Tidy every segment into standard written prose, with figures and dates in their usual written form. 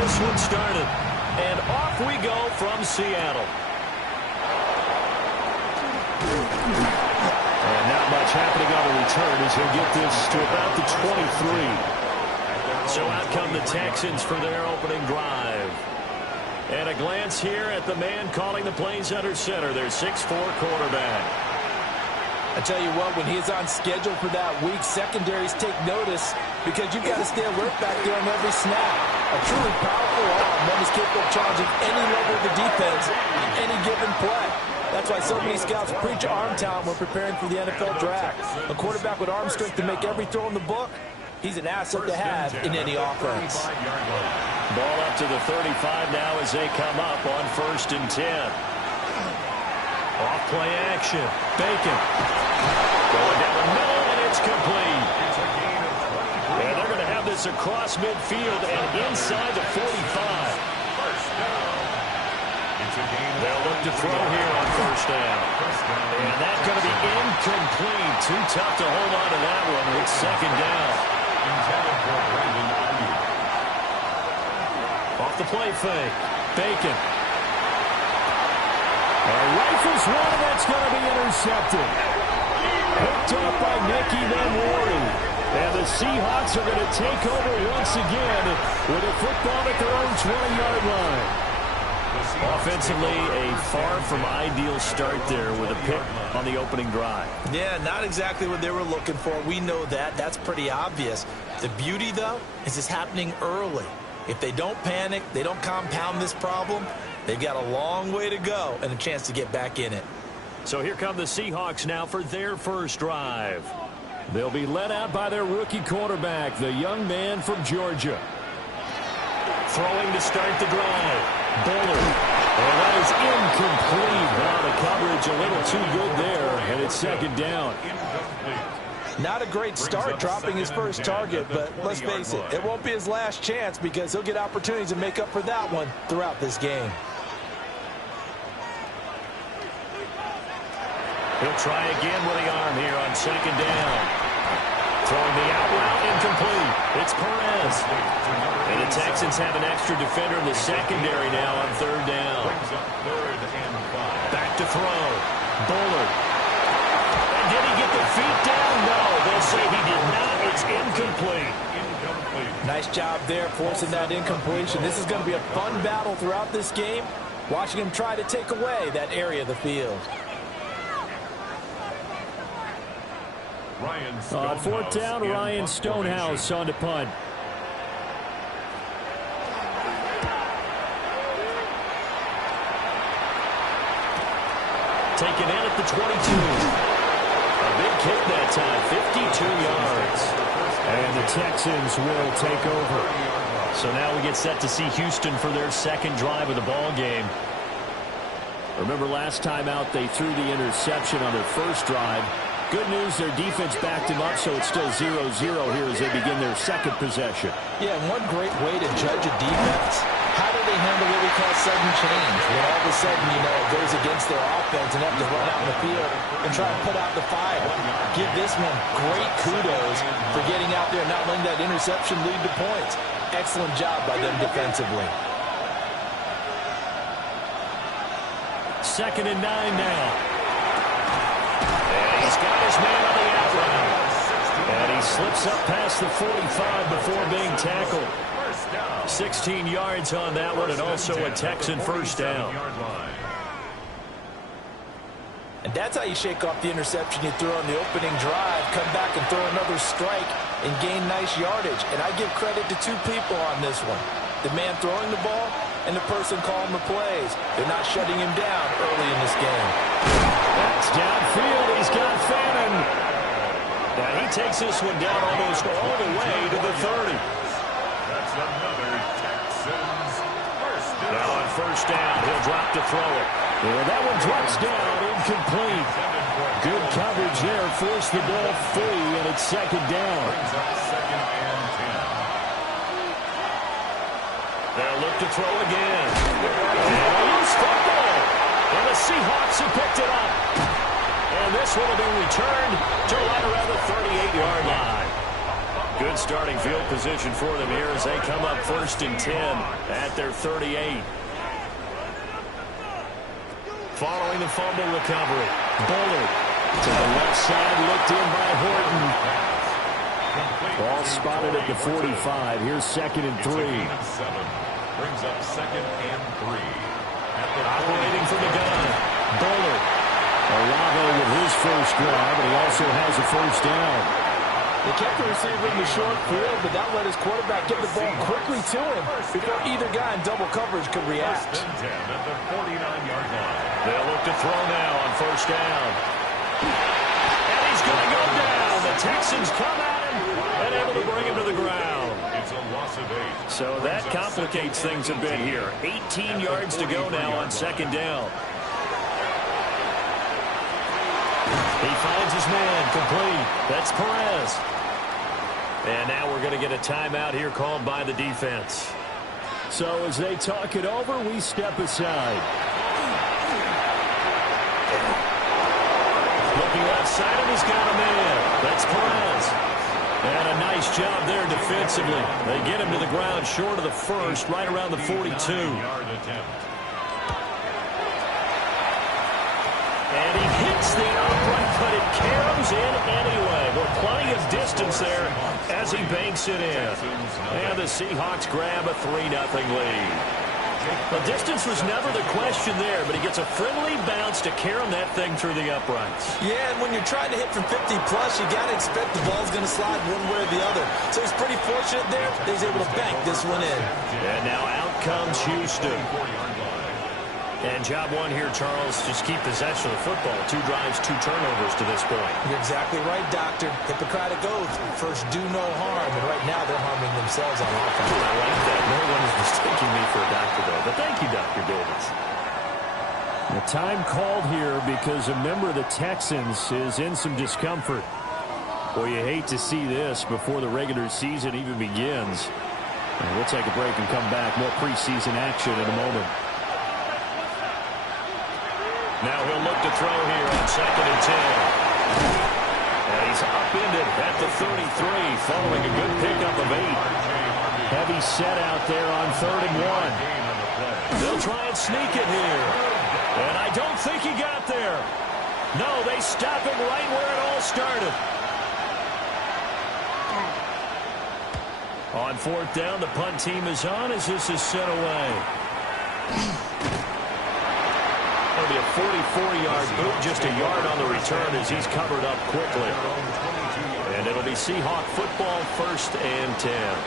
this one started. And off we go from Seattle. And not much happening on the return as he'll get this to about the 23. So out come the Texans for their opening drive. And a glance here at the man calling the plays under center, their 6'4 quarterback. I tell you what, when he's on schedule for that week, secondaries take notice because you've got to stay alert back there on every snap. A truly powerful arm, one is capable of challenging any level of the defense in any given play. That's why so many scouts preach arm talent when preparing for the NFL draft. A quarterback with arm strength to make every throw in the book, he's an asset to have in any offense. Ball up to the 35 now as they come up on 1st and 10. Off play action. Bacon. Going down the middle, and it's complete. And they're going to have this across midfield and inside the 45. They'll look to throw here on 1st down. And that's going to be incomplete. Too tough to hold on to that one with 2nd down. Off the play fake. Bacon. Rifles one, that's going to be intercepted. Picked up by Nicky Van Worry. And the Seahawks are going to take over once again with a football at their own 20-yard line. Offensively, a far from ideal start there with a pick on the opening drive. Yeah, not exactly what they were looking for. We know that. That's pretty obvious. The beauty, though, is it's happening early. If they don't panic, they don't compound this problem, they've got a long way to go and a chance to get back in it. So here come the Seahawks now for their first drive. They'll be led out by their rookie quarterback, the young man from Georgia. Throwing to start the drive. Bullard. And that is incomplete. Now the coverage a little too good there, and it's 2nd down. Not a great start dropping his first target, but let's face it, it won't be his last chance because he'll get opportunities to make up for that one throughout this game. He'll try again with the arm here on 2nd down. Throwing the out route, incomplete. It's Perez. And the Texans have an extra defender in the secondary now on 3rd down. Back to throw. Bullard. And did he get the feet down? No, they'll say he did not. It's incomplete. Nice job there forcing that incompletion. This is going to be a fun battle throughout this game, watching him try to take away that area of the field. On 4th down, Ryan Stonehouse on to punt. Taken in at the 22. A big kick that time, 52 yards. And the Texans will take over. So now we get set to see Houston for their 2nd drive of the ball game. Remember last time out they threw the interception on their first drive. Good news, their defense backed him up, so it's still 0-0 here as they begin their 2nd possession. Yeah, and one great way to judge a defense, how do they handle what we call sudden change? When all of a sudden, you know, it goes against their offense and have to run out in the field and try and put out the fire. Give this one great kudos for getting out there and not letting that interception lead to points. Excellent job by them defensively. 2nd and 9 now. He's got his man on the out route. And he slips up past the 45 before being tackled. 16 yards on that one, and also a Texan 1st down. And that's how you shake off the interception you threw on the opening drive, come back and throw another strike and gain nice yardage. And I give credit to two people on this one. The man throwing the ball and the person calling the plays. They're not shutting him down early in this game. That's downfield. He's got Fannin. And he takes this one down almost all the way to the 30. That's another Texans 1st down. Now on 1st down, he'll drop to throw it. Yeah, that one drops down, incomplete. Good coverage there, forced the ball free, and it's 2nd down. They'll look to throw again. And a loose football. And the Seahawks have picked it up. And this one will be returned to right around the 38-yard line. Good Good starting field position for them here as they come up 1st and 10 at their 38. Following the fumble recovery, Bullard to the left side, looked in by Horton. Ball spotted at the 45. Here's 2nd and 3. Brings up 2nd and 3. Operating from the gun, Bullard. Olave with his first grab, and he also has a first down. They kept the receiver in the short field, but that let his quarterback get the ball quickly to him before either guy in double coverage could react. 1st and 10 at the 49-yard line. They'll look to throw now on first down. And he's going to go down. The Texans come at him and able to bring him to the ground. It's a loss of 8. So that complicates things a bit here. 18 yards to go now on 2nd down. He finds his man, complete. That's Perez. And now we're going to get a timeout here called by the defense. So as they talk it over, we step aside. Looking outside him, he's got a man. That's Perez. And a nice job there defensively. They get him to the ground short of the first, right around the 42. And he hits the upright, but it caroms in anyway. Well, plenty of distance there as he banks it in. And the Seahawks grab a 3-0 lead. The distance was never the question there, but he gets a friendly bounce to carom that thing through the uprights. Yeah, and when you're trying to hit from 50-plus, you got to expect the ball's going to slide one way or the other. So he's pretty fortunate there that he's able to bank this one in. And now out comes Houston. And job one here, Charles, just keep possession of the football. 2 drives, 2 turnovers to this point. You're exactly right, Doctor. Hippocratic oath. First, do no harm. And right now, they're harming themselves on offense. I like that. No one is mistaking me for a doctor, though. But thank you, Dr. Davis. The time called here because a member of the Texans is in some discomfort. Well, you hate to see this before the regular season even begins. And we'll take a break and come back. More preseason action in a moment. Now he'll look to throw here on 2nd and 10. And he's upended at the 33 following a good pickup of 8. Heavy set out there on 3rd and 1. They'll try and sneak it here. And I don't think he got there. No, they stop him right where it all started. On 4th down, the punt team is on as this is sent away. It'll be a 44-yard boot, just a yard on the return as he's covered up quickly. And it'll be Seahawk football, 1st and 10.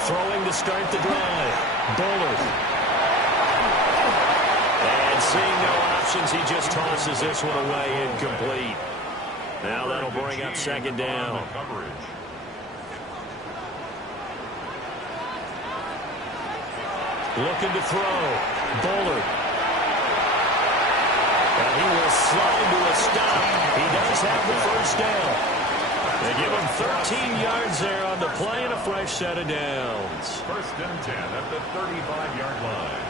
Throwing to start the drive. Bullard. And seeing no options, he just tosses this one away incomplete. Now that'll bring up 2nd down. Looking to throw. Bullard. And he will slide to a stop. He does have the first down. They give him 13 yards there on the play and a fresh set of downs. 1st and 10 at the 35-yard line.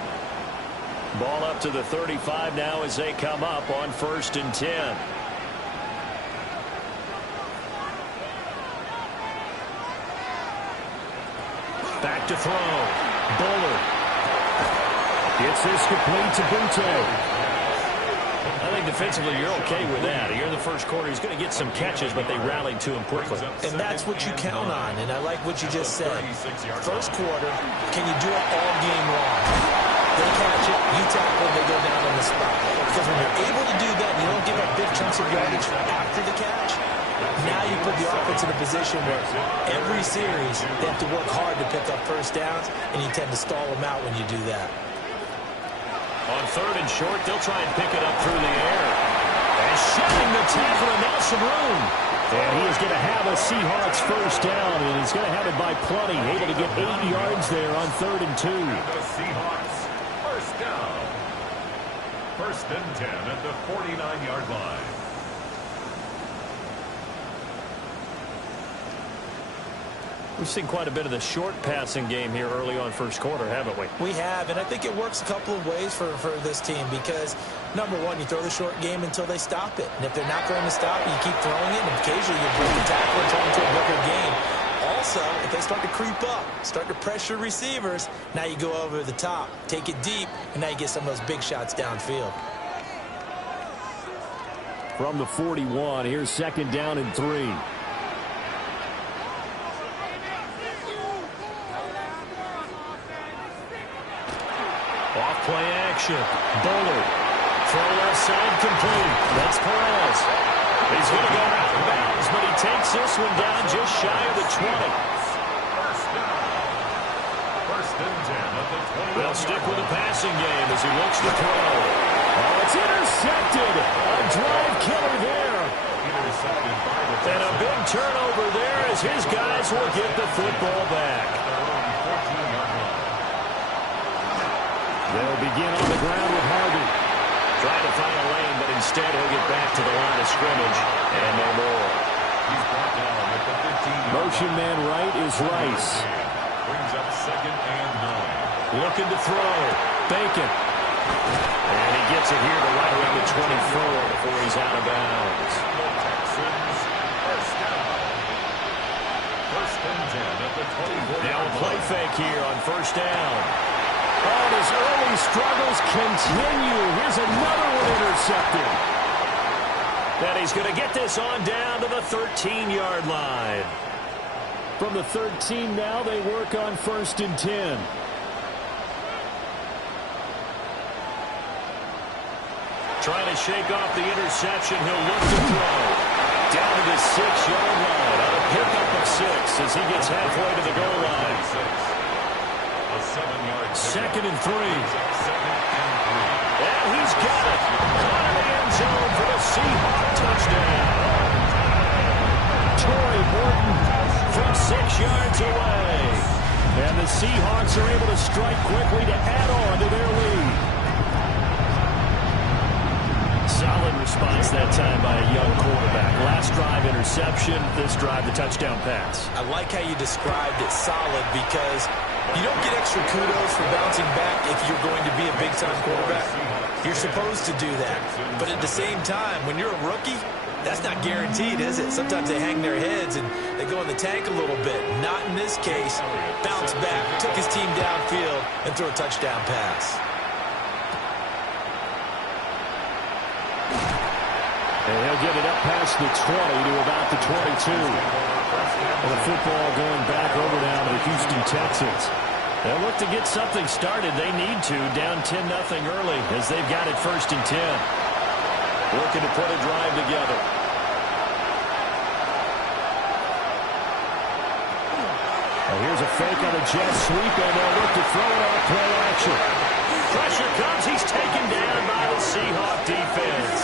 Ball up to the 35 now as they come up on 1st and 10. Back to throw. Bullard. Gets this complete to Butte. I think defensively you're okay with that. Here in the first quarter, he's going to get some catches, but they rallied to him quickly. And that's what you count on, and I like what you just said. First quarter, can you do it all game long? They catch it, you tackle, they go down on the spot. Because when you're able to do that, and you don't give up big chunks of yardage after the catch, now you put the offense in a position where every series they have to work hard to pick up first downs, and you tend to stall them out when you do that. On 3rd and short, they'll try and pick it up through the air. And shooting the tackle, and now some room. And he is going to have a Seahawks first down, and he's going to have it by plenty. Able to get 8 yards there on 3rd and 2. The Seahawks first down. 1st and 10 at the 49-yard line. We've seen quite a bit of the short passing game here early on first quarter, haven't we? We have, and I think it works a couple of ways for this team because, number one, you throw the short game until they stop it. And if they're not going to stop it, you keep throwing it, and occasionally you break the tackle and turn into a bigger game. Also, if they start to creep up, start to pressure receivers, now you go over the top, take it deep, and now you get some of those big shots downfield. From the 41, here's second down and 3. Off-play action. Bullard. Throw left side complete. That's Perez. He's going to go out of bounds, but he takes this one down just shy of the 20. First and 10 at the 20. They'll stick with the passing game as he looks to throw. Oh, it's intercepted. A drive killer there. Intercepted by the And a big turnover there as his guys will get the football back. They'll begin on the ground with Harvey. Trying to find a lane, but instead he'll get back to the line of scrimmage. And no more. He's brought down at the 15. Motion man right is Rice. Brings up second and 9. Looking to throw. Bacon. And he gets it here to right around the 24 before he's out of bounds. The Texans first down. First and 10 at the 24. Now a play fake here on first down. Oh, his early struggles continue. Here's another one intercepted. And he's going to get this on down to the 13-yard line. From the 13 now, they work on first and 10. Trying to shake off the interception. He'll look to throw. Down to the 6-yard line on a pickup of 6 as he gets halfway to the goal line. Second and 3. And he's got it. Caught in the end zone for the Seahawk touchdown. Torrey Morton from 6 yards away. And the Seahawks are able to strike quickly to add on to their lead. Solid response that time by a young quarterback. Last drive interception, this drive the touchdown pass. I like how you described it solid because you don't get extra kudos for bouncing back if you're going to be a big-time quarterback. You're supposed to do that. But at the same time, when you're a rookie, that's not guaranteed, is it? Sometimes they hang their heads and they go in the tank a little bit. Not in this case. Bounced back, took his team downfield, and threw a touchdown pass. And he'll get it up past the 20 to about the 22. And the football going back over now to the Houston Texans. They'll look to get something started. They need to, down 10-0 early as they've got it first and 10. Looking to put a drive together. Well, here's a fake on a jet sweep, and they'll look to throw it on play action. Pressure comes. He's taken down by the Seahawk defense.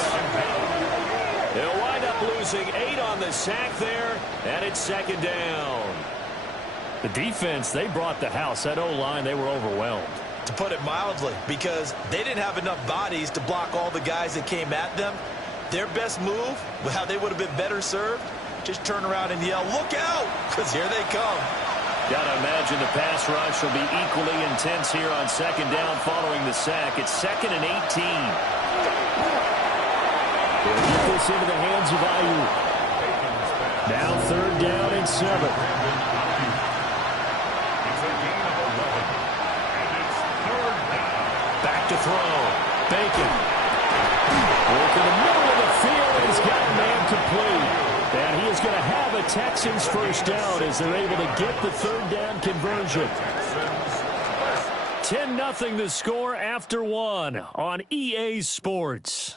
They'll wind up losing 8 on the sack there, and it's second down. The defense, they brought the house. That O-line, they were overwhelmed. To put it mildly, because they didn't have enough bodies to block all the guys that came at them. Their best move, how they would have been better served, just turn around and yell, "Look out!" because here they come. Gotta imagine the pass rush will be equally intense here on second down following the sack. It's second and 18. They'll get this into the hands of Ayuk. Now third down and 7. Back to throw. Bacon. Work in the middle of the field, and he's got a man complete. And he is going to have a Texans first down as they're able to get the third down conversion. 10-0 the score after 1 on EA Sports.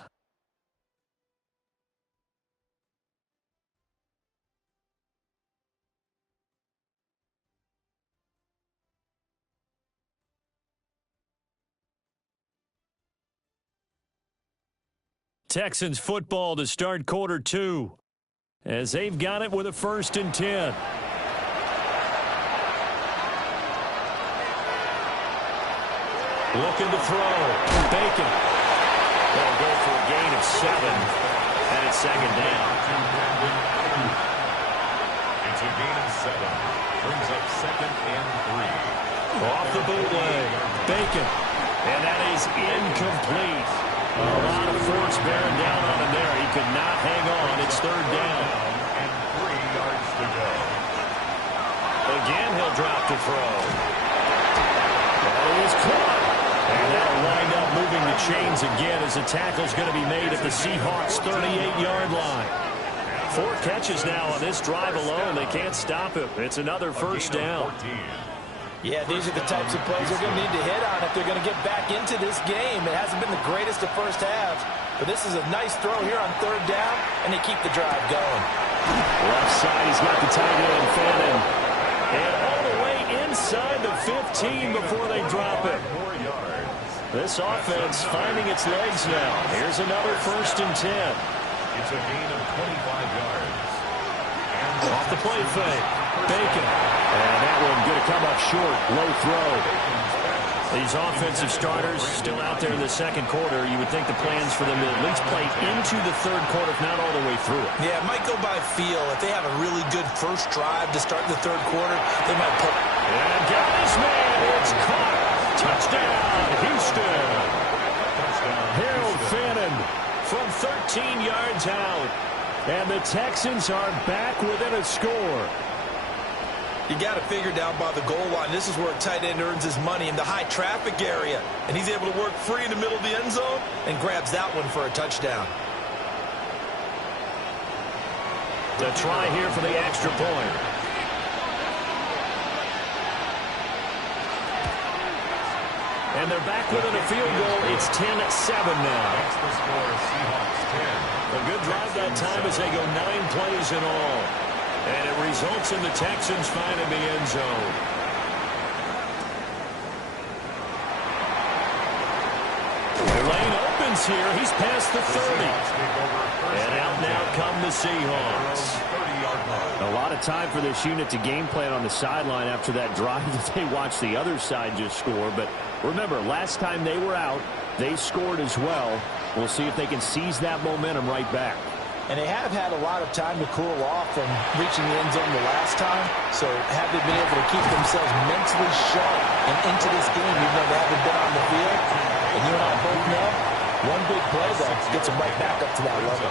Texans football to start quarter 2 as they've got it with a first and 10. Looking to throw. Bacon. They'll go for a gain of 7, and it's second down. It's a gain of 7. Brings up 2nd and 3. Off the bootleg. Bacon. And that is incomplete. A lot of force bearing down on him there. He could not hang on. It's 3rd down. And 3 yards to go. Again, he'll drop to throw. That is caught. And that'll wind up moving the chains again as the tackle's going to be made at the Seahawks' 38-yard line. 4 catches now on this drive alone. They can't stop him. It's another 1st down. Yeah, these are the types of plays they're going to need to hit on if they're going to get back into this game. It hasn't been the greatest of first halves, but this is a nice throw here on 3rd down, and they keep the drive going. Left side, he's got the tight end, Fannin. And all the way inside the 15 before they drop it. This offense finding its legs now. Here's another 1st and 10. It's a gain of 25 yards. And off the play fake. Bacon. And that one going to come up short. Low throw. These offensive starters still out there in the 2nd quarter. You would think the plans for them to at least play into the 3rd quarter, if not all the way through it. Yeah, it might go by feel. If they have a really good first drive to start the 3rd quarter, they might pull. And got his man. It's caught. Touchdown, Houston. Harold Fannin from 13 yards out. And the Texans are back within a score. You got to figure down by the goal line. This is where a tight end earns his money in the high traffic area. And he's able to work free in the middle of the end zone and grabs that one for a touchdown. The try here for the extra point. And they're back within a field goal. It's 10-7 now. That's the score. Seahawks 10. A good drive that time as they go 9 plays in all. And it results in the Texans finding the end zone. The lane opens here. He's past the 30. And out now come the Seahawks. A lot of time for this unit to game plan on the sideline after that drive that they watched the other side just score. But remember, last time they were out, they scored as well. We'll see if they can seize that momentum right back. And they have had a lot of time to cool off from reaching the end zone the last time. So have they been able to keep themselves mentally sharp and into this game, even though they haven't been on the field? And you and I both know, one big play, though, gets them right back up to that level.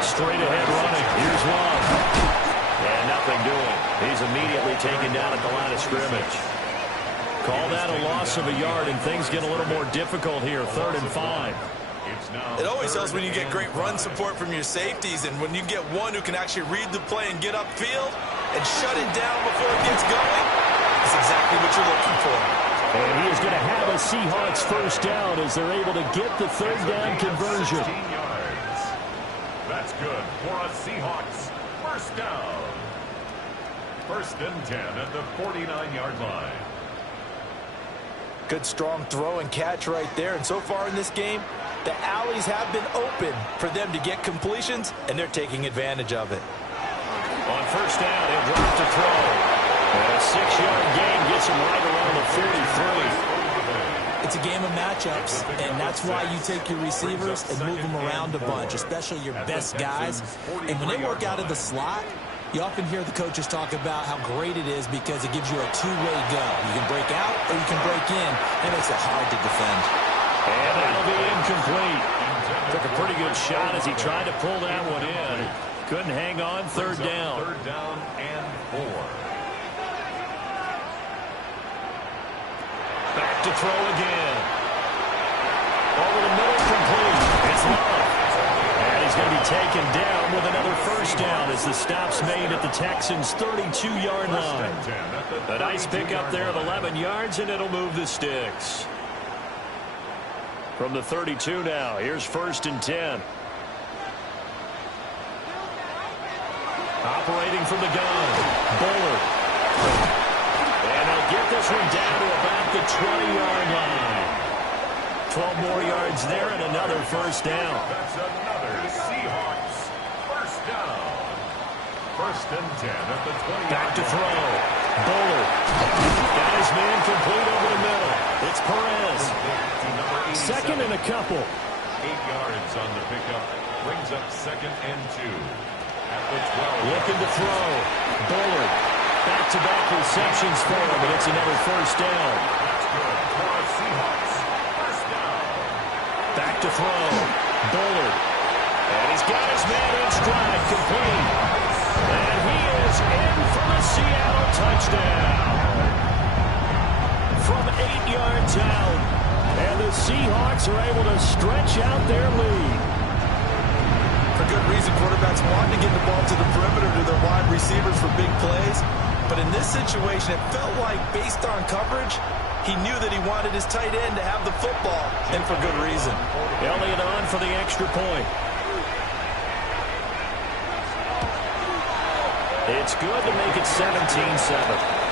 Straight ahead running. Here's one. And nothing doing. He's immediately taken down at the line of scrimmage. Call that a loss of a yard, and things get a little more difficult here. 3rd and 5. It always helps when you get great run support from your safeties, and when you get one who can actually read the play and get upfield and shut it down before it gets going, that's exactly what you're looking for. And he is going to have a Seahawks 1st down as they're able to get the 3rd down conversion. 16 yards. That's good for a Seahawks 1st down. 1st and 10 at the 49-yard line. Good strong throw and catch right there. And so far in this game, the alleys have been open for them to get completions, and they're taking advantage of it. On 1st down, he'll drop to throw. And a 6-yard gain gets him right around the 43. It's a game of matchups, and that's why you take your receivers and move them around a bunch, especially your best guys. And when they work out of the slot, you often hear the coaches talk about how great it is because it gives you a two-way go. You can break out or you can break in. That makes it hard to defend. And that'll be incomplete. Took a pretty good shot as he tried to pull that one in. Couldn't hang on. 3rd down. 3rd down and 4. Back to throw again. Over the middle, complete. It's Love. And he's going to be taken down with another 1st down as the stop's made at the Texans' 32-yard line. A nice pickup there of 11 yards, and it'll move the sticks. From the 32 now, here's 1st and 10. Operating from the gun, Bullard. And they'll get this one down to about the 20-yard line. 12 more yards there and another 1st down. That's another Seahawks 1st down. 1st and 10 at the 20. Back to throw. Bullard. Got his man complete over the middle. It's Perez. 2nd and a couple. 8 yards on the pickup. Brings up 2nd and 2. Looking to throw. Bullard. Back-to-back receptions for him, and it's another first down. That's good for the Seahawks. First down. Back to throw. Bullard. And he's got his man in stride, complete. And he is in for the Seattle touchdown. From 8 yards out. And the Seahawks are able to stretch out their lead. For good reason, quarterbacks want to get the ball to the perimeter to their wide receivers for big plays. But in this situation, it felt like, based on coverage, he knew that he wanted his tight end to have the football, and for good reason. Elliott on for the extra point. It's good to make it 17-7.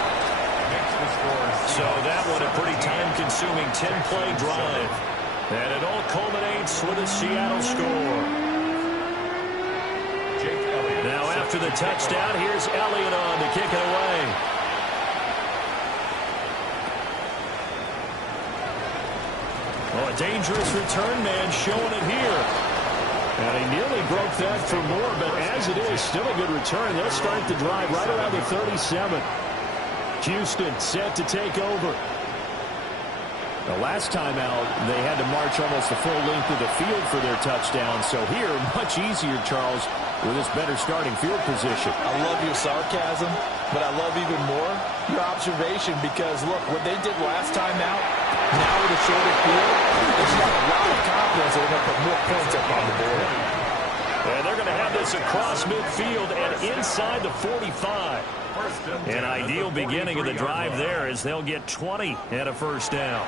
So that one a pretty time-consuming 10-play drive. And it all culminates with a Seattle score. Now after the touchdown, here's Elliott on to kick it away. Oh, a dangerous return man showing it here. And he nearly broke that for more, but as it is, still a good return. They'll start the drive right around the 37. Houston set to take over. The last time out, they had to march almost the full length of the field for their touchdown. So here, much easier, Charles, with this better starting field position. I love your sarcasm, but I love even more your observation because, look, what they did last time out, now with a shorter field, they should have a lot of confidence they're going to put more points up on the board. And they're going to have this across midfield and inside the 45. An ideal beginning of the drive there as they'll get 20 and a first down.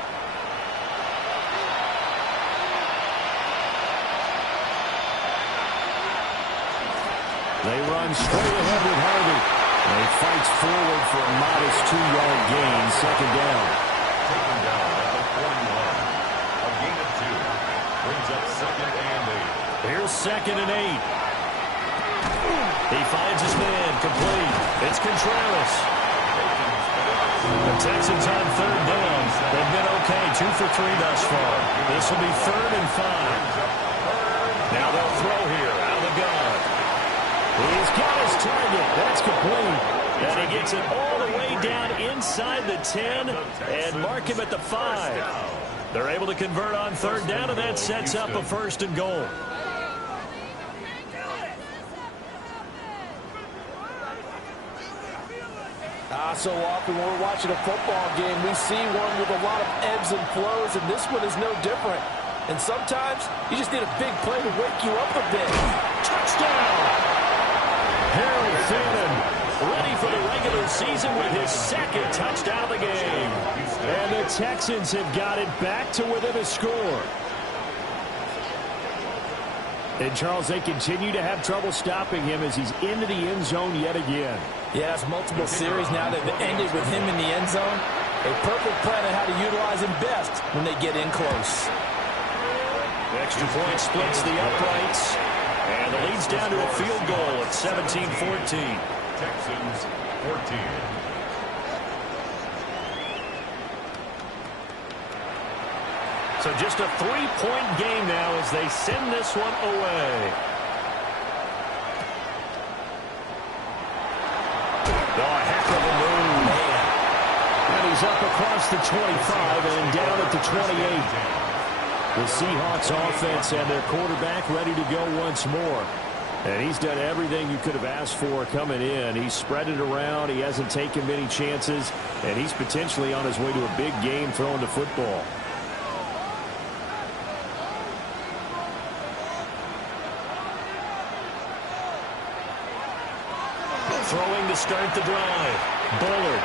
They run straight ahead with Harvey. And he fights forward for a modest 2-yard gain, second down. Taken down at the 41. A gain of 2. Brings up second and 8. Here's second and 8. He finds his man, complete. It's Contreras. The Texans on third down. They've been okay, 2 for 3 thus far. This will be third and 5. Now they'll throw here, out of the gun. He's got his target. That's complete. And he gets it all the way down inside the 10 and mark him at the 5. They're able to convert on third down, and that sets up a first and goal. So often when we're watching a football game, we see one with a lot of ebbs and flows, and this one is no different. And sometimes you just need a big play to wake you up a bit. Touchdown! Harold Fannin ready for the regular season with his second touchdown of the game. And the Texans have got it back to within a score. And, Charles, they continue to have trouble stopping him as he's into the end zone yet again. Yes, multiple series now that have ended with him in the end zone. A perfect plan on how to utilize him best when they get in close. The extra point splits the uprights. And the lead's down to a field goal at 17-14. Texans 14. So just a 3-point game now as they send this one away. Oh, a heck of a move. And he's up across the 25 and down at the 28. The Seahawks offense and their quarterback ready to go once more. And he's done everything you could have asked for coming in. He's spread it around. He hasn't taken many chances. And he's potentially on his way to a big game throwing the football. Throwing to start the drive. Bullard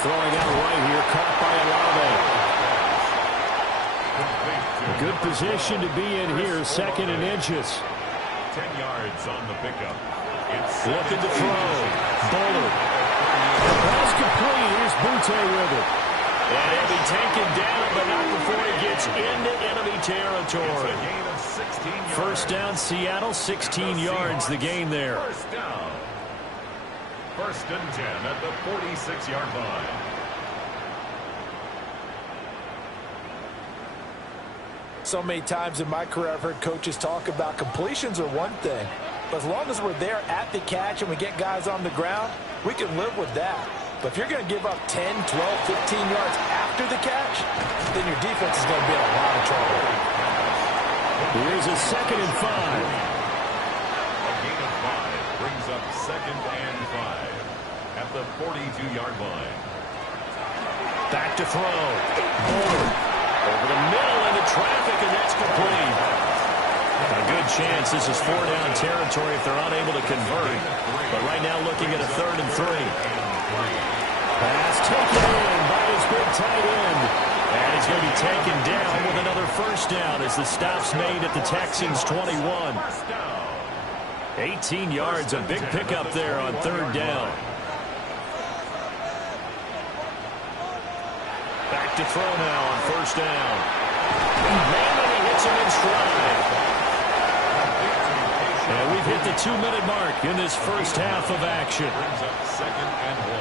throwing out right here, caught by Olave. A good position to be in here, second and inches. 10 yards on the pickup. It's looking to throw. Bullard. The pass complete. Here's Butte with it. And he'll be taken down, but not before he gets into enemy territory. a gain of 16 yards. First down, Seattle, 16 yards the gain there. First down. First and 10 at the 46-yard line. So many times in my career I've heard coaches talk about completions are one thing, As long as we're there at the catch and we get guys on the ground, we can live with that. But if you're going to give up 10, 12, 15 yards after the catch, then your defense is going to be in a lot of trouble. Here's a 2nd and 5. A gain of 5 brings up 2nd and 5 at the 42-yard line. Back to throw. Over the middle into traffic, and that's complete. A good chance this is 4-down territory if they're unable to convert. But right now looking at a 3rd and 3. Pass taken in by his big tight end. And he's going to be taken down with another 1st down as the stop's made at the Texans' 21. 18 yards, a big pickup there on 3rd down. Back to throw now on 1st down. Man, and he hits him in stride. And we've hit the 2-minute mark in this first half of action. Brings up 2nd and 1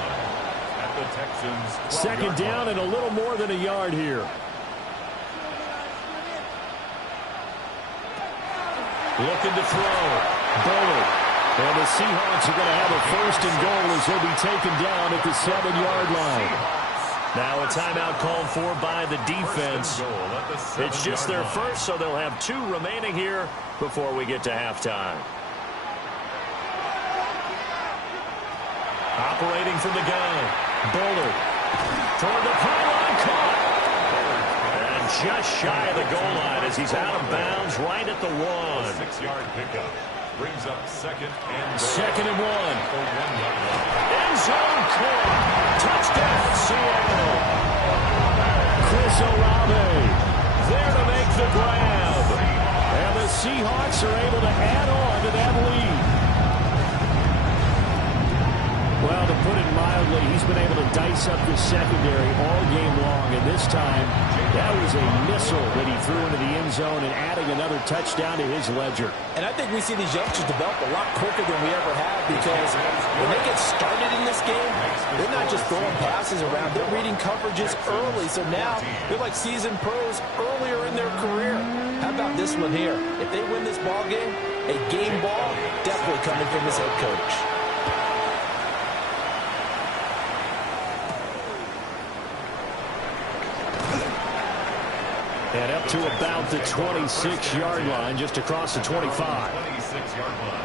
at the Texans. 2nd down and a little more than a yard here. Looking to throw. Bullard. And the Seahawks are going to have a 1st and goal as he'll be taken down at the 7-yard line. Now a timeout called for by the defense. It's just their first, so they'll have 2 remaining here before we get to halftime. Operating from the gun. Bullard. Toward the pylon, caught. And just shy of the goal line as he's out of bounds right at the 1. 6-yard pickup brings up 2nd and 2nd and 1. for 1 yard. End zone caught. Touchdown, Seattle. Chris Olave there to make the grab. And the Seahawks are able to add on to that lead. Well, to put it mildly, he's been able to dice up the secondary all game long. And this time, that was a missile that he threw into the end zone and adding another touchdown to his ledger. And I think we see these youngsters develop a lot quicker than we ever have because when they get started in this game, they're not just throwing passes around. They're reading coverages early. So now they're like seasoned pros earlier in their career. How about this one here? If they win this ball game, a game ball definitely coming from his head coach. And up to about the 26-yard line, just across the 25.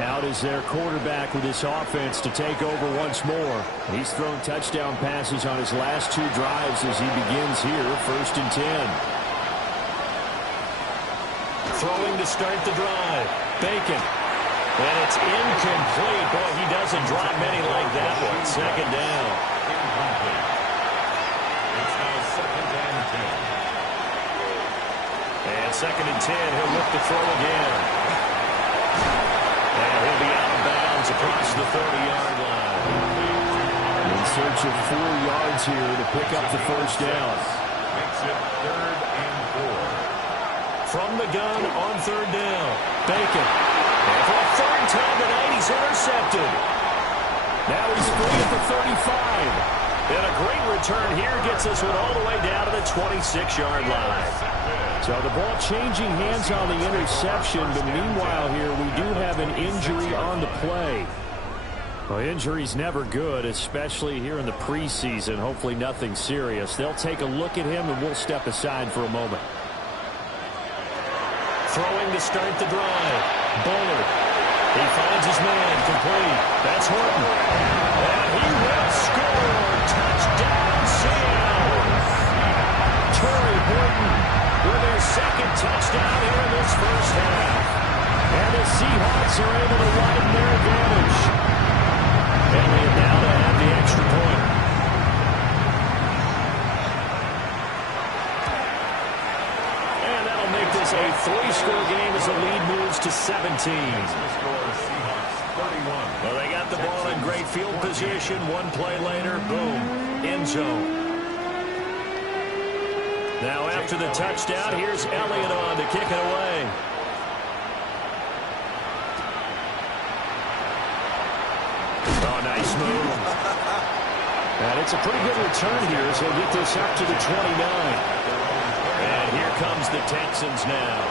Out is their quarterback with this offense to take over once more. He's thrown touchdown passes on his last 2 drives as he begins here, 1st and 10. Throwing to start the drive. Bacon. And it's incomplete. Boy, he doesn't drop many like that one. 2nd down. It's now 2nd and 10. And 2nd and 10, he'll look to throw again. And he'll be out of bounds across the 30-yard line. In search of 4 yards here to pick up the 1st down. Makes it 3rd and 4. From the gun on 3rd down. Bacon. And for a 3rd time tonight, he's intercepted. Now he's free at the 35. And a great return here gets us one all the way down to the 26-yard line. So the ball changing hands on the interception, but meanwhile here we do have an injury on the play. Well, injury's never good, especially here in the preseason. Hopefully nothing serious. They'll take a look at him and we'll step aside for a moment. Throwing to start the drive. Bullard. He finds his man complete. That's Horton. And he will score. Touchdown, Seattle. Torrey Horton with their 2nd touchdown here in this first half. And the Seahawks are able to widen their advantage. Elliott now to have the extra point. And that'll make this a 3-score game as the lead moves to 17. Well, they got the ball in great field position. One play later, boom, end zone. Now after the touchdown, here's Elliott on to kick it away. Oh, nice move. And it's a pretty good return here as he'll get this up to the 29. And here comes the Texans now.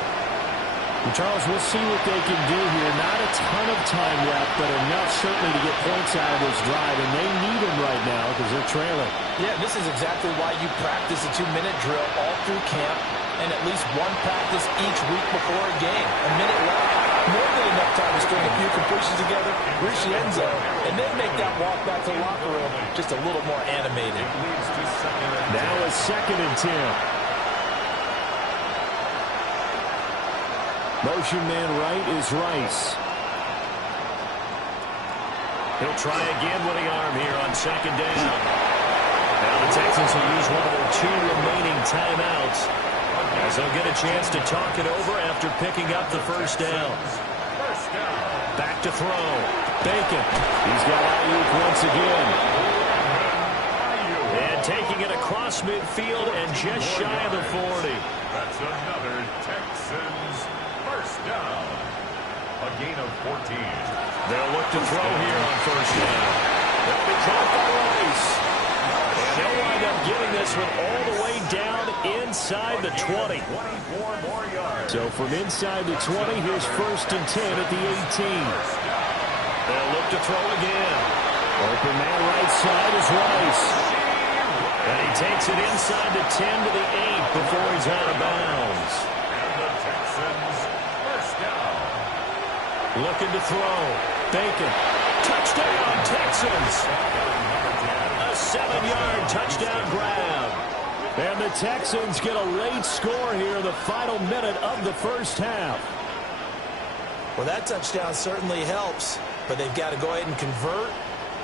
Charles, we'll see what they can do here. Not a ton of time left, but enough certainly to get points out of this drive, and they need them right now because they're trailing. Yeah, this is exactly why you practice a 2-minute drill all through camp and at least one practice each week before a game. A minute left, more than enough time to string a few completions together, reach the end zone, and then make that walk back to the locker room just a little more animated. Now a 2nd and 10. Motion man right is Rice. He'll try again with the arm here on 2nd down. Now the Texans will use one of their 2 remaining timeouts as they'll get a chance to talk it over after picking up the 1st down. Back to throw. Bacon. He's got Ayuk once again. And taking it across midfield and just shy of the 40. That's another Texans 1st down. A gain of 14. They'll look to throw here on 1st down. They'll be caught by Rice. And they'll wind up getting this one all the way down inside the 20. 24 more yards. So from inside the 20, here's 1st and 10 at the 18. They'll look to throw again. Open man right side is Rice. And he takes it inside the 10 to the 8 before he's out of bounds. And the Texans 1st down. Looking to throw. Bacon. Touchdown, Texans. A 7-yard touchdown grab. And the Texans get a late score here in the final minute of the 1st half. Well, that touchdown certainly helps, but they've got to go ahead and convert,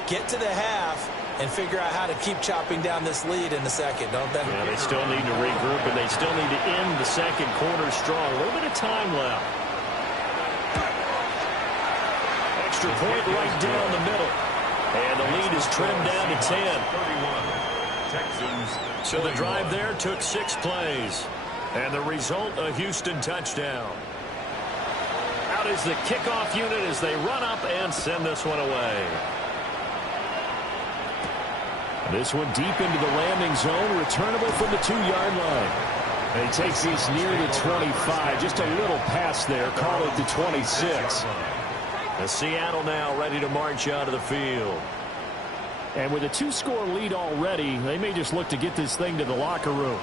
get to the half, and figure out how to keep chopping down this lead in the 2nd, don't they? Yeah, they still need to regroup, and they still need to end the 2nd quarter strong. A little bit of time left. Extra point right down the middle. And the lead is trimmed down to 10. 31. Texans. So the drive there took 6 plays. And the result, a Houston touchdown. Out is the kickoff unit as they run up and send this one away. This one deep into the landing zone, returnable from the 2-yard line. And he takes this near the 25, just a little past there, call it the 26. The Seattle now ready to march out of the field. And with a 2-score lead already, they may just look to get this thing to the locker room.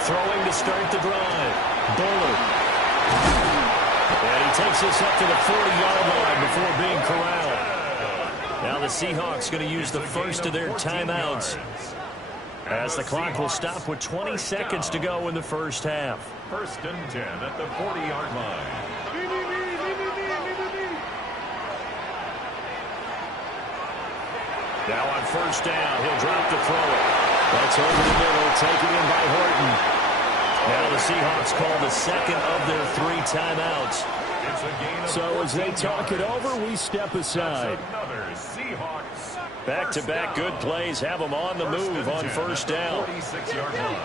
Throwing to start the drive. Bullard. And he takes this up to the 40-yard line before being corralled. Now the Seahawks going to use the first of their timeouts as the clock will stop with 20 seconds to go in the 1st half. 1st and 10 at the 40-yard line. Now on 1st down, he'll drop to throw it. That's over the middle, taken in by Horton. Now the Seahawks call the 2nd of their 3 timeouts. So as they talk it over, we step aside. Back-to-back good plays have them on the move on 1st down. 46-yard line.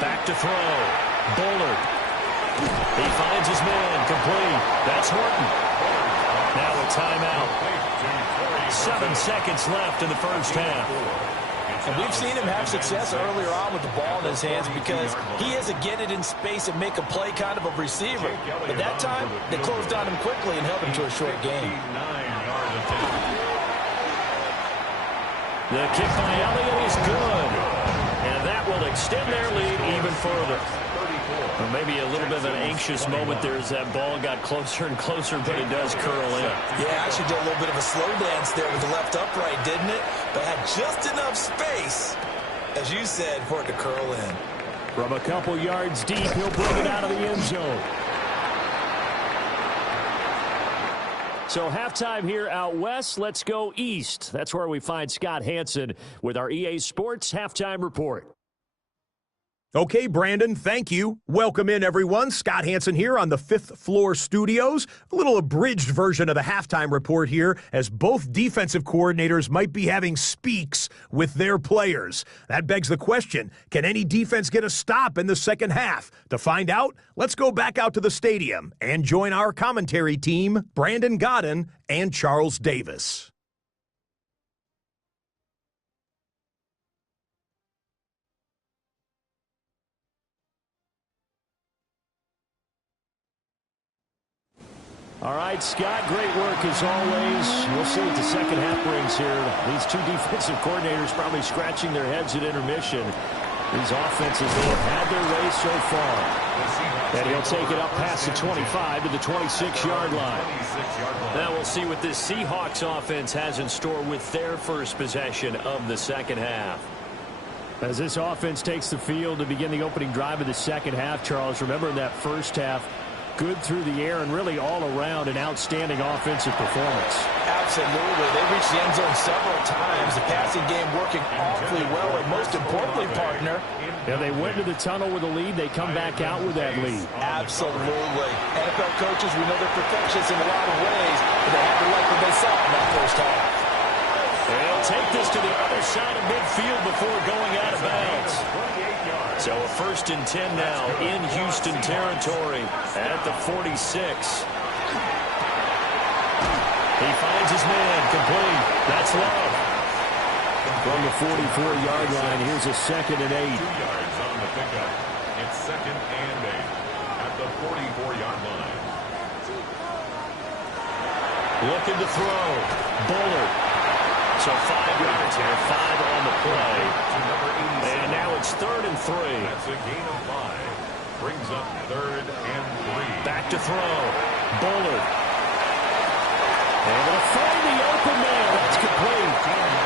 Back to throw. Bullard. He finds his man. Complete. That's Horton. Now a timeout. 7 seconds left in the 1st half. And we've seen him have success earlier on with the ball in his hands because he has to get it in space and make a play kind of a receiver. But that time, they closed on him quickly and held him to a short gain. The kick by Elliott is good. And that will extend their lead even further. Well, maybe a little bit of an anxious moment there as that ball got closer and closer, but it does curl in. Yeah, actually did a little bit of a slow dance there with the left upright, didn't it? But had just enough space, as you said, for it to curl in. From a couple yards deep, he'll bring it out of the end zone. So halftime here out west. Let's go east. That's where we find Scott Hanson with our EA Sports Halftime Report. Okay, Brandon, thank you. Welcome in, everyone. Scott Hanson here on the 5th floor studios. A little abridged version of the halftime report here, as both defensive coordinators might be having speaks with their players. That begs the question, can any defense get a stop in the 2nd half? To find out, let's go back out to the stadium and join our commentary team, Brandon Godden and Charles Davis. All right, Scott, great work as always. We'll see what the second half brings here. These two defensive coordinators probably scratching their heads at intermission. These offenses have had their way so far. And he'll take it up past the 25 to the 26-yard line. Now we'll see what this Seahawks offense has in store with their first possession of the second half. As this offense takes the field to begin the opening drive of the second half, Charles, remember in that first half, good through the air and really all around an outstanding offensive performance. Absolutely. They reached the end zone several times. The passing game working awfully well. And most importantly, partner, yeah, they went to the tunnel with a lead. They come back out with that lead. Absolutely. NFL coaches, we know they're perfectionists in a lot of ways, but they had to like what they saw in that first half. They'll take this to the other side of midfield before going out of bounds. So a 1st and 10 now in Houston territory at the 46. He finds his man, complete. That's Love. From the 44-yard line, here's a 2nd and 8. 2 yards on the pickup. It's 2nd and 8 at the 44-yard line. Looking to throw. Bullard. So 5 yards here, 5 on the play. And now it's 3rd and 3. That's a gain of 5. Brings up 3rd and 3. Back to throw. Bullard. Able to find the open man. That's complete.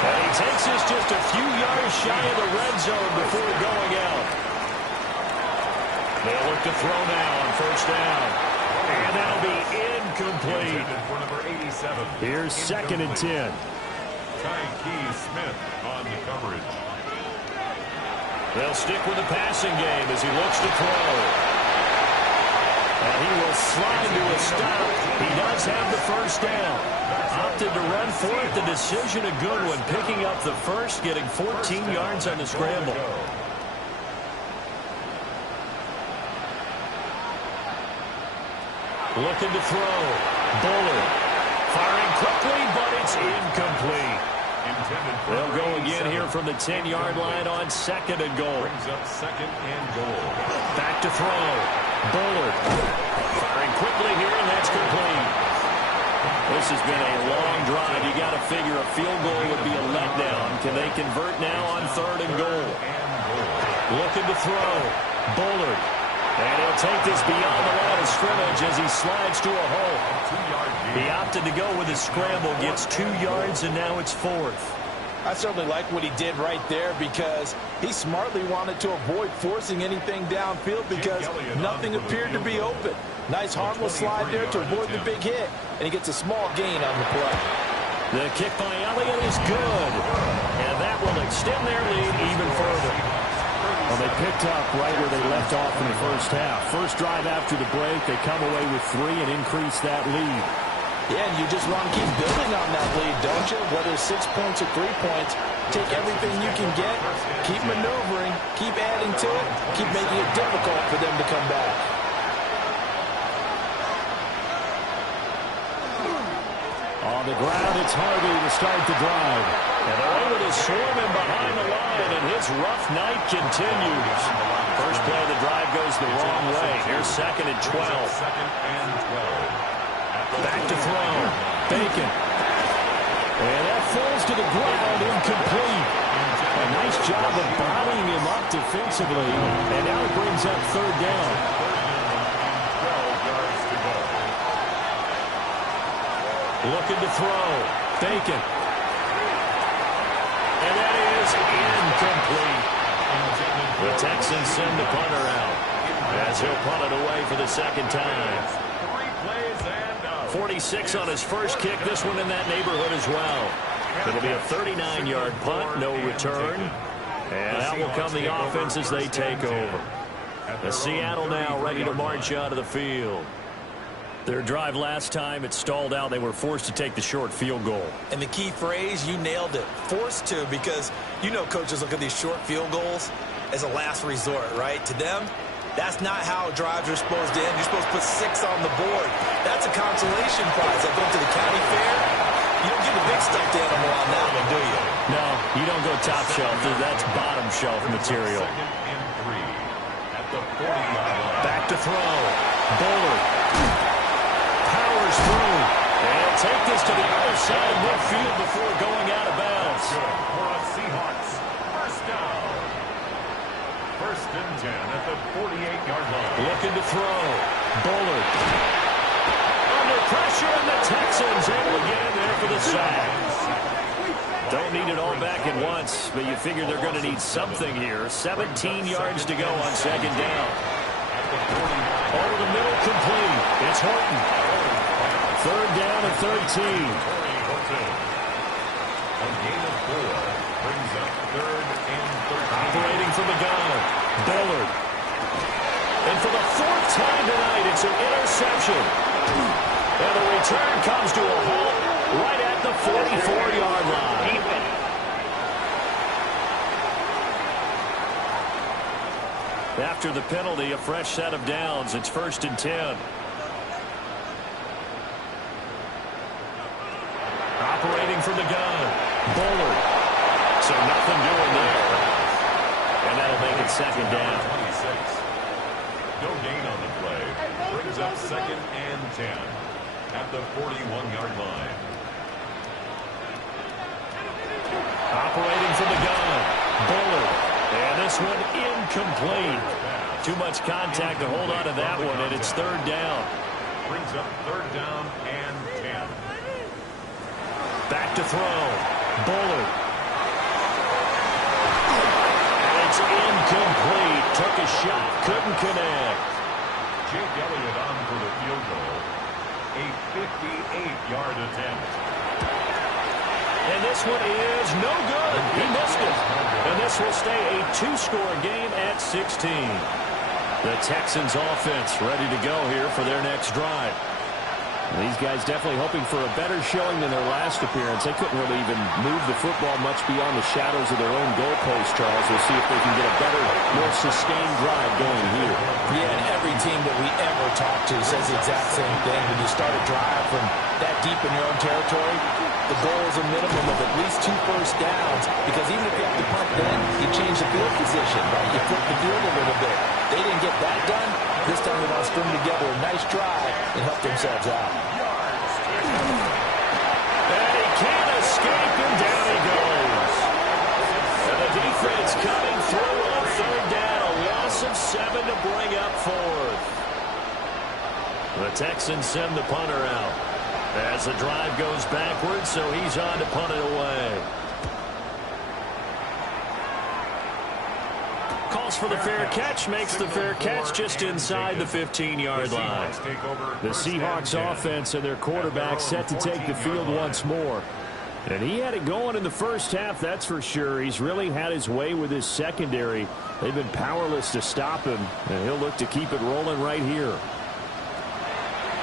And he takes us just a few yards shy of the red zone before going out. They'll look to throw now on 1st down. And that'll be incomplete. Here's 2nd and 10. Tyke Smith on the coverage. They'll stick with the passing game as he looks to throw. And he will slide to a stop. He does have the 1st down. Opted to run for it. The decision a good one. Picking up the 1st, getting 14 yards on the scramble. Looking to throw. Bullard. Firing quickly, but it's incomplete. They'll go again here from the 10-yard line on 2nd and goal. Brings up 2nd and goal. Back to throw. Bullard. Firing quickly here, and that's complete. This has been a long drive. You got to figure a field goal would be a letdown. Can they convert now on 3rd and goal? Looking to throw. Bullard. And he'll take this beyond the line of scrimmage as he slides to a hole. He opted to go with a scramble, gets 2 yards, and now it's 4th. I certainly like what he did right there because he smartly wanted to avoid forcing anything downfield because nothing appeared to be open. Nice harmless slide there to avoid the big hit, and he gets a small gain on the play. The kick by Elliott is good, and that will extend their lead even further. Well, they picked up right where they left off in the first half. First drive after the break, they come away with 3 and increase that lead. Yeah, and you just want to keep building on that lead, don't you? Whether it's 6 points or 3 points, take everything you can get, keep maneuvering, keep adding to it, keep making it difficult for them to come back. On the ground, it's Harvey to start the drive. And they're able to swarm him behind the line, and his rough night continues. First play of the drive goes the wrong way. Here's 2nd and 12. 2nd and 12. Back to throw. Bacon. And that falls to the ground, incomplete. A nice job of bottling him up defensively. And now it brings up 3rd down. 12 yards to go. Looking to throw. Bacon. And that is incomplete. The Texans send the punter out as he'll punt it away for the 2nd time. 46 on his first kick. This one in that neighborhood as well. It'll be a 39-yard punt, no return. And out will come the offense as they take over. The Seattle now ready to march out of the field. Their drive last time, it stalled out. They were forced to take the short field goal. And the key phrase, you nailed it, forced to, because you know coaches look at these short field goals as a last resort, right? To them, that's not how drives are supposed to end. You're supposed to put 6 on the board. That's a consolation prize. Like going to the county fair, you don't get the big stuffed animal on that one, do you? No, you don't go top shelf. That's bottom shelf material. 2nd and 3 at the 40-yard line. Back to throw. Bullard powers gets to the other side of midfield before going out of bounds. Good for a Seahawks first down. First and 10 at the 48-yard line. Looking to throw. Bullard. Under pressure, and the Texans able to get in there for the sack. Don't need it all back at once, but you figure they're going to need something here. 17 yards to go on second down. Over the middle, complete. It's Horton. Third down and 13. A gain of 4 brings up third and 13. Operating from the gun. Bullard. And for the fourth time tonight, it's an interception. And the return comes to a halt right at the 44-yard line. After the penalty, a fresh set of downs. It's first and 10. Operating from the gun. Bullard. So nothing doing there. And that'll make it second down. 26. No gain on the play. Brings up second and 10 at the 41-yard line. Operating from the gun. Bullard. And this one incomplete. Too much contact to hold on to that one, and it's third down. Brings up third down and 10. Back to throw. Bullard. And it's incomplete. Took a shot, couldn't connect. Jake Elliott on for the field goal. A 58-yard attempt. And this one is no good. He missed it. And this will stay a two-score game at 16. The Texans offense ready to go here for their next drive. These guys definitely hoping for a better showing than their last appearance. They couldn't really even move the football much beyond the shadows of their own goalpost, Charles. We'll see if they can get a better, more sustained drive going here. Yeah, and every team that we ever talk to says the exact same thing. When you start a drive from that deep in your own territory, the goal is a minimum of at least 2 first downs, because even if you have to punt then, you change the field position, right? You flip the field a little bit. They didn't get that done. This time they want to string together a nice drive and help themselves out. And he can't escape, and down he goes. And the defense coming through on third down. A loss of 7 to bring up fourth. The Texans send the punter out as the drive goes backwards, so he's on to punt it away. Calls for the fair catch, makes the fair catch just inside the 15-yard line. The Seahawks offense and their quarterback set to take the field once more. And he had it going in the first half, that's for sure. He's really had his way with his secondary. They've been powerless to stop him, and he'll look to keep it rolling right here.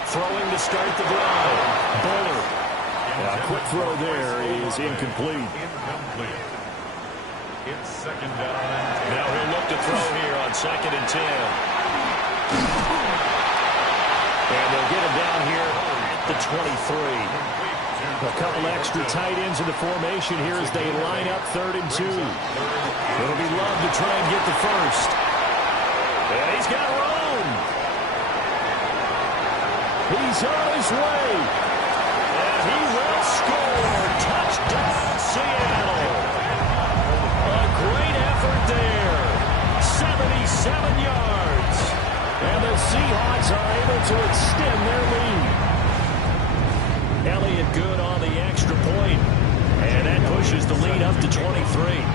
Throwing to start the drive. Bullard. A quick throw there is incomplete. It's second down and 10. Now he'll look to throw here on second and 10. And they'll get him down here at the 23. A couple extra tight ends in the formation here as they line up third and 2. It'll be Love to try and get the first. And he's got room. He's on his way. And he will score. Touchdown, Seattle. A great effort there. 77 yards. And the Seahawks are able to extend their lead. Elliott good on the extra point. And that pushes the lead up to 23.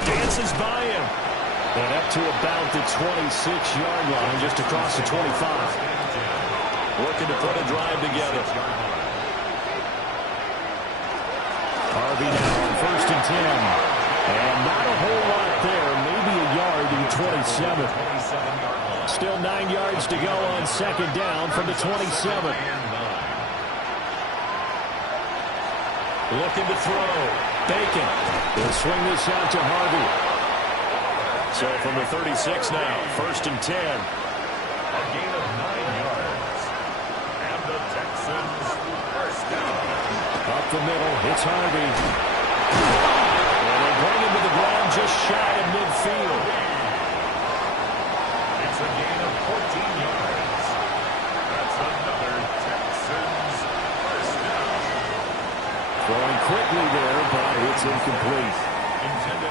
Dances by him. And up to about the 26-yard line, just across the 25. Looking to put a drive together. Harvey now on first and 10. And not a whole lot there. Maybe a yard to the 27. Still 9 yards to go on second down from the 27. Looking to throw. Bacon. He'll swing this out to Harvey. So from the 36 now, first and 10. A gain of 9 yards. And the Texans first down. Up the middle, it's Harvey. And they bring him to the ground just shy of midfield.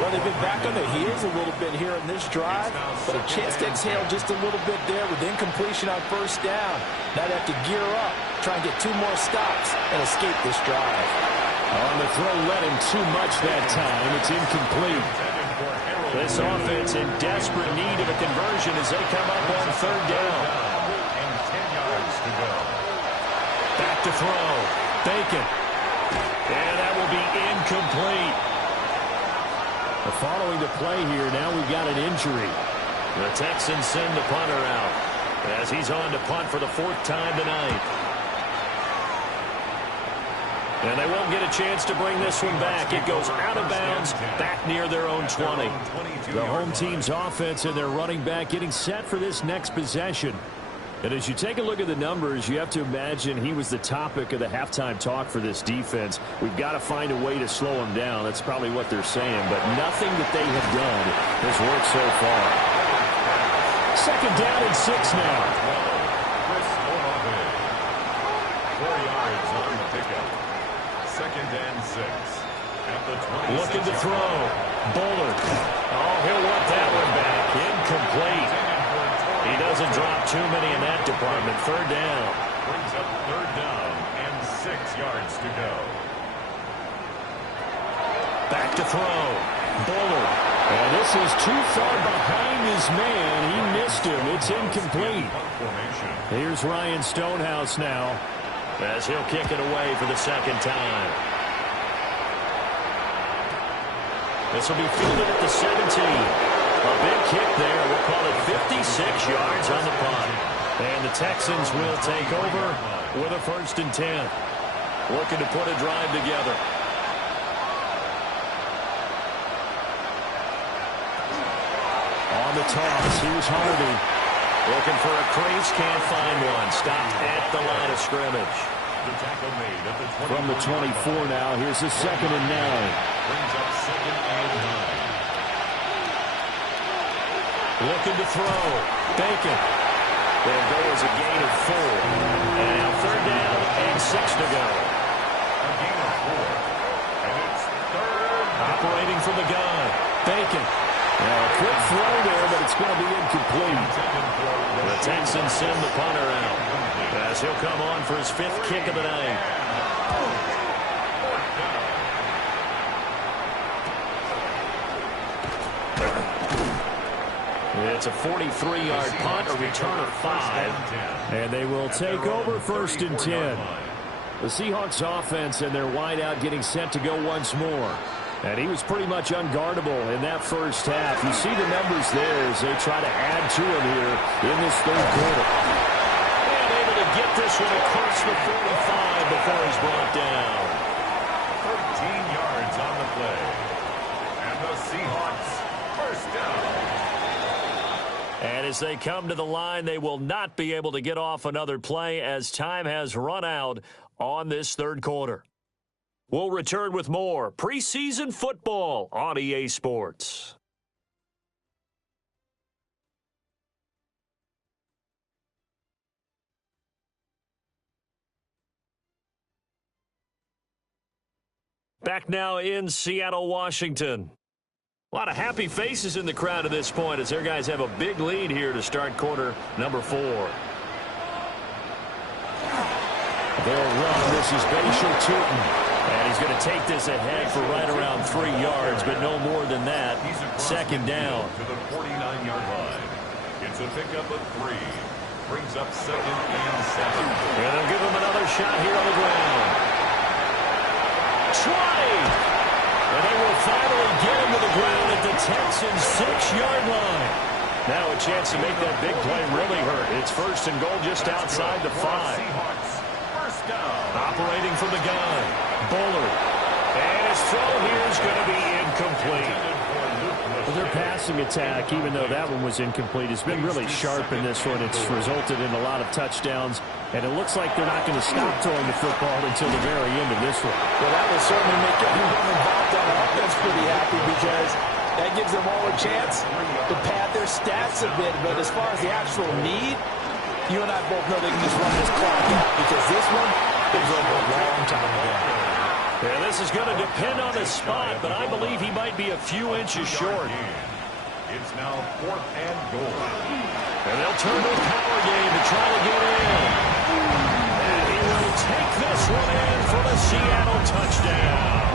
Well, they've been back on their heels a little bit here in this drive, but a chance to exhale just a little bit there with incompletion on first down. Now they have to gear up, try and get 2 more stops, and escape this drive. On the throw, led him too much that time. It's incomplete. This offense in desperate need of a conversion as they come up on third down. And 10 yards to go. Back to throw. Bacon. And that will be incomplete. Following the play here, now we've got an injury. The Texans send the punter out as he's on to punt for the 4th time tonight. And they won't get a chance to bring this one back. It goes out of bounds, back near their own 20. The home team's offense and their running back getting set for this next possession. And as you take a look at the numbers, you have to imagine he was the topic of the halftime talk for this defense. We've got to find a way to slow him down. That's probably what they're saying. But nothing that they have done has worked so far. 2nd down and 6 now. 4 yards on the pickup. 2nd and 6. At the 26. Looking to throw. Bullard. Oh, he'll want that one back. Incomplete. He doesn't drop too many in that department. 3rd down. Brings up 3rd down and 6 yards to go. Back to throw. Bullard. And this is too far behind his man. He missed him. It's incomplete. Here's Ryan Stonehouse now as he'll kick it away for the 2nd time. This will be fielded at the 17. A big kick there. We'll call it 56 yards on the punt. And the Texans will take over with a 1st and 10. Looking to put a drive together. On the toss, here's Harvey. Looking for a crease, can't find one. Stopped at the line of scrimmage. The tackle made at the 20. From the 24 now, here's the 2nd and 9. Brings up 2nd and 9. Looking to throw. Bacon. There goes a gain of 4. And now 3rd down and 6 to go. A gain of 4. And it's 3rd. Operating from the gun. Bacon. Now a quick throw there, but it's going to be incomplete. The Texans send the punter out as he'll come on for his 5th kick of the night. It's a 43-yard punt, a return of 5. And they will take over 1st and 10. The Seahawks offense and their wideout getting set to go once more. And he was pretty much unguardable in that first half. You see the numbers there as they try to add to him here in this 3rd quarter. And able to get this one across the 45 before he's brought down. 13 yards on the play. And the Seahawks 1st down. And as they come to the line, they will not be able to get off another play as time has run out on this 3rd quarter. We'll return with more preseason football on EA Sports. Back now in Seattle, Washington. A lot of happy faces in the crowd at this point as their guys have a big lead here to start quarter number 4. They'll run. This is Bashir Tootin. And he's going to take this ahead for right around 3 yards, but no more than that. 2nd down. To the 49-yard line. It's a pickup of 3. Brings up 2nd and 7. And they'll give him another shot here on the ground. Try! And they will finally get him to the ground at the Texans' 6-yard line. Now a chance to make that big play really hurt. It's 1st and goal just outside the 5. Seahawks 1st down. Operating from the gun. Bullard. And his throw here is going to be incomplete. Well, their passing attack, even though that one was incomplete, has been really sharp in this one. It's resulted in a lot of touchdowns, and it looks like they're not going to stop throwing the football until the very end of this one. Well, that will certainly make everyone involved on offense pretty happy because that gives them all a chance to pad their stats a bit. But as far as the actual need, you and I both know they can just run this clock out because this one is over a long time ago. Yeah, this is going to depend on the spot, but I believe he might be a few inches short. It's now 4th and goal. And they'll turn to a power game to try to get in. And he will take this one in for the Seattle touchdown.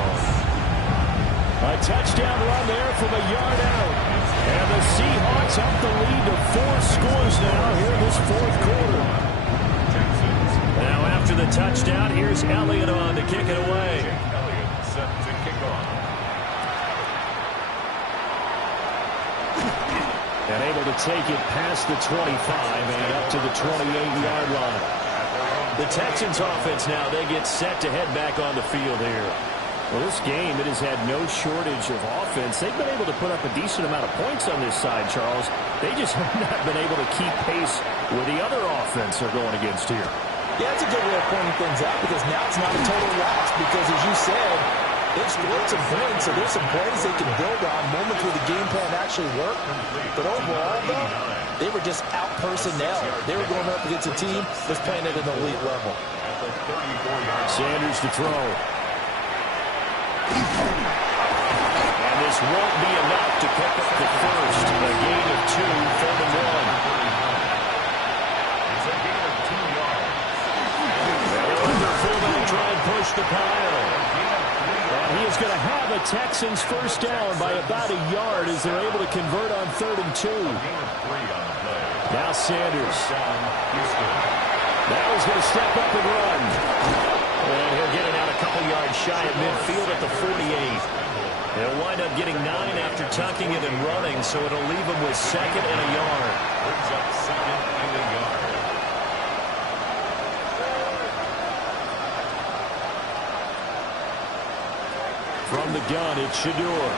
A touchdown run there from a yard out. And the Seahawks up the lead to 4 scores now here in this 4th quarter. Now after the touchdown, here's Elliott on to kick it away. Elliott set to kick off. And able to take it past the 25 and up to the 28-yard line. The Texans offense now, they get set to head back on the field here. Well, this game, it has had no shortage of offense. They've been able to put up a decent amount of points on this side, Charles. They just have not been able to keep pace with the other offense they're going against here. Yeah, it's a good way of pointing things out because now it's not a total loss because, as you said, they've scored some points, so there's some plays they can build on, moments where the game plan actually worked. But overall, though, they were just out personnel. They were going up against a team that's playing at an elite level. Sanders to throw. And this won't be enough to pick up the first. A gain of 2, 3rd and 1. It's a gain of 2 yards. They'll underfill and try and push the pile. And he is going to have a Texans first down by about a yard as they're able to convert on 3rd and 2. Now Sanders. Now he's going to step up and run. And he'll get it out a couple yards shy of midfield at the 48. He'll wind up getting 9 after tucking it and running, so it'll leave him with 2nd and a yard. Brings up 2nd and a yard. From the gun, it's Shador.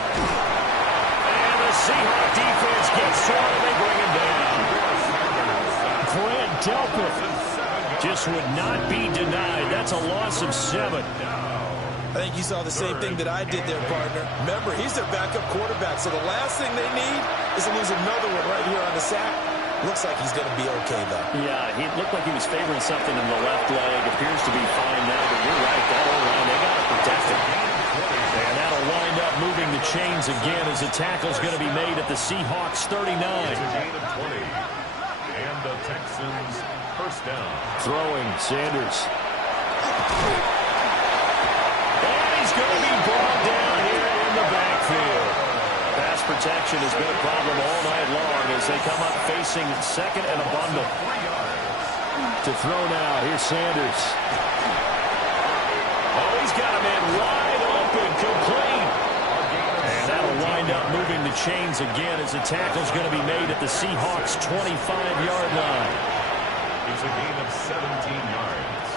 And the Seahawks defense gets to him and they bring him down. Grant Delpit just would not be denied. That's a loss of 7. I think you saw the same thing that I did there, partner. Remember, he's their backup quarterback, so the last thing they need is to lose another one right here on the sack. Looks like he's going to be okay, though. Yeah, he looked like he was favoring something in the left leg. Appears to be fine now, but you're right. That O-line, they got to protect him. And that'll wind up moving the chains again as the tackle's going to be made at the Seahawks 39. It's a gain of 20. And the Texans first down. Throwing, Sanders. And he's going to be brought down here in the backfield. Pass protection has been a problem all night long as they come up facing 2nd and a bundle. To throw now, here's Sanders. Oh, he's got a man wide open, complete. And that'll wind up moving the chains again as the tackle's going to be made at the Seahawks 25-yard line. It's a gain of 17 yards.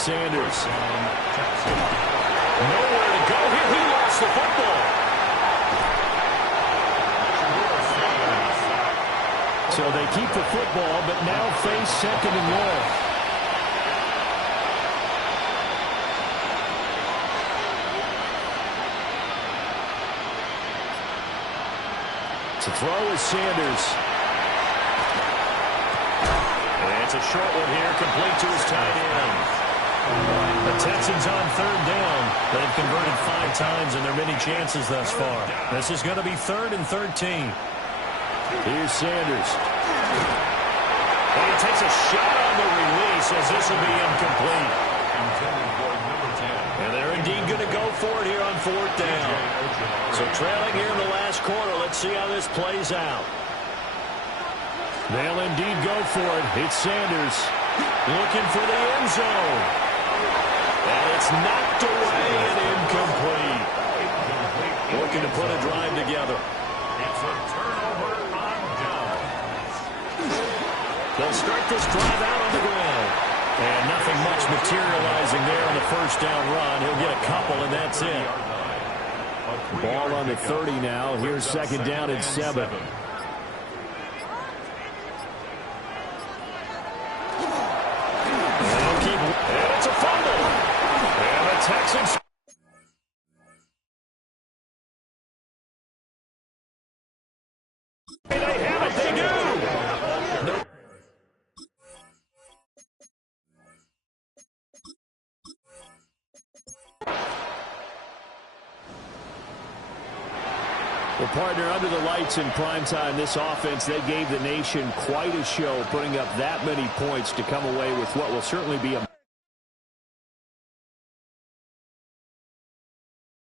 Sanders. Nowhere to go here. He lost the football. So they keep the football, but now face 2nd and long. To throw is Sanders. And it's a short one here, complete to his tight end. The Texans on 3rd down. They've converted 5 times in their many chances thus far. This is going to be 3rd and 13. Here's Sanders. And he takes a shot on the release as this will be incomplete. And they're indeed going to go for it here on 4th down. So trailing here in the last quarter. Let's see how this plays out. They'll indeed go for it. It's Sanders looking for the end zone. And it's knocked away and incomplete. Looking to put a drive together. It's a turnover on downs. They'll start this drive out on the ground. And nothing much materializing there on the first down run. He'll get a couple, and that's it. Ball on the 30 now. Here's 2nd down and 7. And it's a fumble. And the Texans... They have it. They do. No. Well, partner, under the lights in primetime, this offense, they gave the nation quite a show, putting up that many points to come away with what will certainly be a